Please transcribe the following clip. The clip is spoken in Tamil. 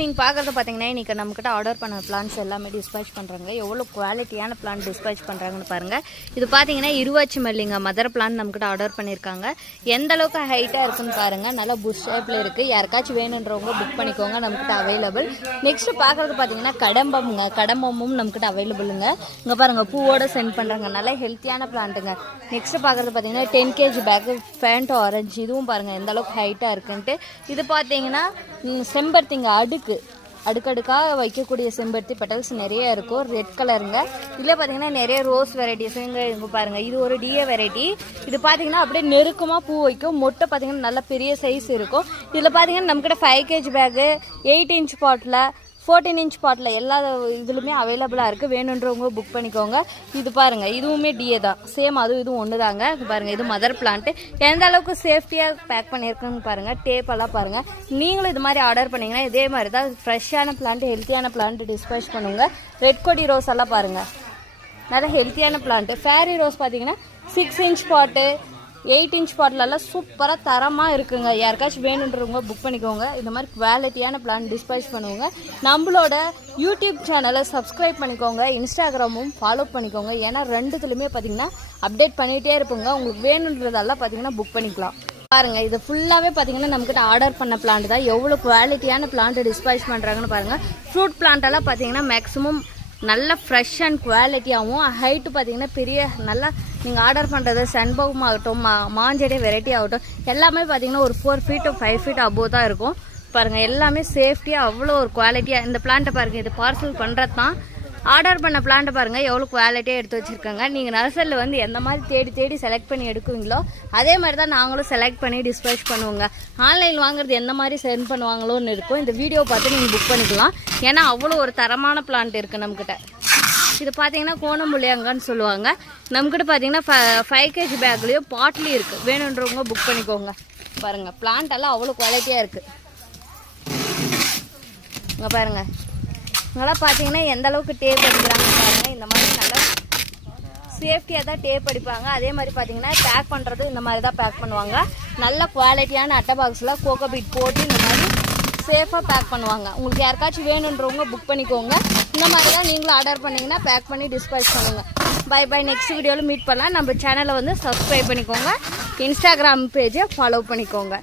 நீங்கள் பார்க்குறது பார்த்தீங்கன்னா இன்றைக்கி நம்மக்கிட்ட ஆர்டர் பண்ண பிளான்ஸ் எல்லாமே டிஸ்பேச் பண்ணுறாங்க. எவ்வளோ குவாலிட்டியான பிளான் டிஸ்பேச் பண்ணுறாங்கன்னு பாருங்கள். இது பார்த்தீங்கன்னா இருவாச்சி மல்லிங்க மதர் பிளான் நம்மக்கிட்ட ஆர்டர் பண்ணியிருக்காங்க. எந்த அளவுக்கு ஹைட்டாக இருக்குன்னு பாருங்கள். நல்லா புஷ் ஷேப்பில் இருக்குது. யாருக்காச்சும் வேணுன்றவங்க புக் பண்ணிக்கோங்க, நம்மக்கிட்ட அவைலபிள். நெக்ஸ்ட்டு பார்க்குறது பார்த்தீங்கன்னா கடம்பம்ங்க. கடம்பமும் நம்மக்கிட்ட அவைலபிளுங்க. இங்கே பாருங்கள் பூவோடு சென்ட் பண்ணுறாங்க. நல்லா ஹெல்த்தியான பிளான்ட்டுங்க. நெக்ஸ்ட்டு பார்க்குறது பார்த்தீங்கன்னா 10 kg பேக்கு ஃபேண்ட் ஆரஞ்சு. இதுவும் பாருங்கள் எந்த அளவுக்கு ஹைட்டாக இருக்குன்ட்டு. இது பார்த்தீங்கன்னா செம்பருத்திங்க அடுக்கடுக்காக வைக்கக்கூடிய செம்பருத்தி பெட்டல்ஸ் நிறைய இருக்கும். ரெட் கலருங்க. இதில் பார்த்தீங்கன்னா நிறைய ரோஸ் வெரைட்டிஸுங்க இங்கே பாருங்கள். இது ஒரு டிஏ வெரைட்டி. இது பார்த்தீங்கன்னா அப்படியே நெருக்கமாக பூ வைக்கும். மொட்டை பார்த்தீங்கன்னா நல்ல பெரிய சைஸ் இருக்கும். இதில் பார்த்தீங்கன்னா நம்மக்கிட்ட 5 kg பேக்கு 8 inch பாட்டில் 14 inch பாட்டில் எல்லா இதுலுமே அவைலபிளாக இருக்குது. வேணுன்றவங்க புக் பண்ணிக்கோங்க. இது பாருங்கள் இதுவுமே டிஏ தான். சேம் இதுவும் ஒன்று தாங்க. இது பாருங்கள் இது மதர் பிளான்ட்டு. எந்த அளவுக்கு சேஃப்டியாக பேக் பண்ணியிருக்குன்னு பாருங்கள். டேப்பெல்லாம் பாருங்கள். நீங்களும் இது மாதிரி ஆர்டர் பண்ணிங்கன்னா இதே மாதிரி தான் ஃப்ரெஷ்ஷான பிளான்ட்டு ஹெல்த்தியான பிளான்ட்டு டிஸ்பேச் பண்ணுங்க. ரெட் கொடி ரோஸ் எல்லாம் பாருங்கள் நல்லா ஹெல்த்தியான பிளான்ட்டு. ஃபேரி ரோஸ் பார்த்தீங்கன்னா 6 inch பாட்டு 8 inch பாட்டிலெல்லாம் சூப்பராக தரமாக இருக்குங்க. யாருக்காச்சும் வேணுன்றவங்க புக் பண்ணிக்கோங்க. இந்த மாதிரி குவாலிட்டியான பிளான் டிஸ்பேச் பண்ணுவோங்க. நம்மளோட யூடியூப் சேனலை சப்ஸ்கிரைப் பண்ணிக்கோங்க. இன்ஸ்டாகிராமும் ஃபாலோ பண்ணிக்கோங்க. ஏன்னா ரெண்டுத்துலையுமே பார்த்தீங்கன்னா அப்டேட் பண்ணிகிட்டே இருப்போங்க. உங்களுக்கு வேணுன்றதெல்லாம் பார்த்தீங்கன்னா புக் பண்ணிக்கலாம். பாருங்கள் இது ஃபுல்லாகவே பார்த்தீங்கன்னா நம்மக்கிட்ட ஆர்டர் பண்ண பிளான்ட் தான். எவ்வளோ குவாலிட்டியான பிளான்ட்டு டிஸ்பேச் பண்ணுறாங்கன்னு பாருங்கள். ஃப்ரூட் பிளான்ட்டெல்லாம் பார்த்தீங்கன்னா மேக்ஸிமம் நல்ல ஃப்ரெஷ் அண்ட் குவாலிட்டியாகவும் ஹைட்டு பார்த்தீங்கன்னா பெரிய நல்லா நீங்கள் ஆர்டர் பண்ணுறது சன்பகம் ஆகட்டும் மாஞ்செடி வெரைட்டி ஆகட்டும் எல்லாமே பார்த்தீங்கன்னா ஒரு 4 feet to 5 feet அபோவ் தான் இருக்கும். பாருங்கள் எல்லாமே சேஃப்டியாக அவ்வளோ ஒரு குவாலிட்டியாக. இந்த பிளான்ட்டை பாருங்கள். இது பார்சல் பண்ணுறது தான். ஆர்டர் பண்ண பிளான்ட்டை பாருங்கள் எவ்வளோ குவாலிட்டியாக எடுத்து வச்சுருக்காங்க. நீங்கள் நர்சரியில் வந்து எந்த மாதிரி தேடி செலக்ட் பண்ணி எடுக்குவீங்களோ அதே மாதிரி தான் நாங்களும் செலக்ட் பண்ணி டிஸ்பேச் பண்ணுவோங்க. ஆன்லைனில் வாங்குறது எந்த மாதிரி சென்ட் பண்ணுவாங்களோன்னு இருக்கும். இந்த வீடியோ பார்த்து நீங்கள் புக் பண்ணிக்கலாம். ஏன்னா அவ்வளோ ஒரு தரமான பிளான்ட் இருக்குது நம்மக்கிட்ட. இது பார்த்தீங்கன்னா கோணமுள்ளியங்கன்னு சொல்லுவாங்க. நம்மக்கிட்ட பார்த்தீங்கன்னா 5 kg பேக்லேயும் பாட்லேயும் இருக்குது. வேணுன்றவங்க புக் பண்ணிக்கோங்க. பாருங்கள் பிளான்ட் எல்லாம் அவ்வளோ குவாலிட்டியாக இருக்குது. இங்கே பாருங்கள் இங்கெல்லாம் பார்த்தீங்கன்னா எந்த அளவுக்கு டேப் அடிக்கிறாங்க பாருங்கள். இந்த மாதிரி நல்லா சேஃப்டியாக தான் டேப் அடிப்பாங்க. அதே மாதிரி பார்த்தீங்கன்னா பேக் பண்ணுறது இந்த மாதிரி தான் பேக் பண்ணுவாங்க. நல்ல குவாலிட்டியான அட்டை பாக்ஸில் கோகோபீட் போட்டு இந்த மாதிரி சேஃபாக பேக் பண்ணுவாங்க. உங்களுக்கு யாருக்காச்சும் வேணுன்றவங்க புக் பண்ணிக்கோங்க. இந்த மாதிரி தான் நீங்களும் ஆர்டர் பண்ணிங்கன்னா பேக் பண்ணி டிஸ்பேச் பண்ணுங்கள். பை நெக்ஸ்ட் வீடியோவில் மீட் பண்ணலாம். நம்ம சேனலை வந்து சப்ஸ்கிரைப் பண்ணிக்கோங்க. இன்ஸ்டாகிராம் பேஜை ஃபாலோ பண்ணிக்கோங்க.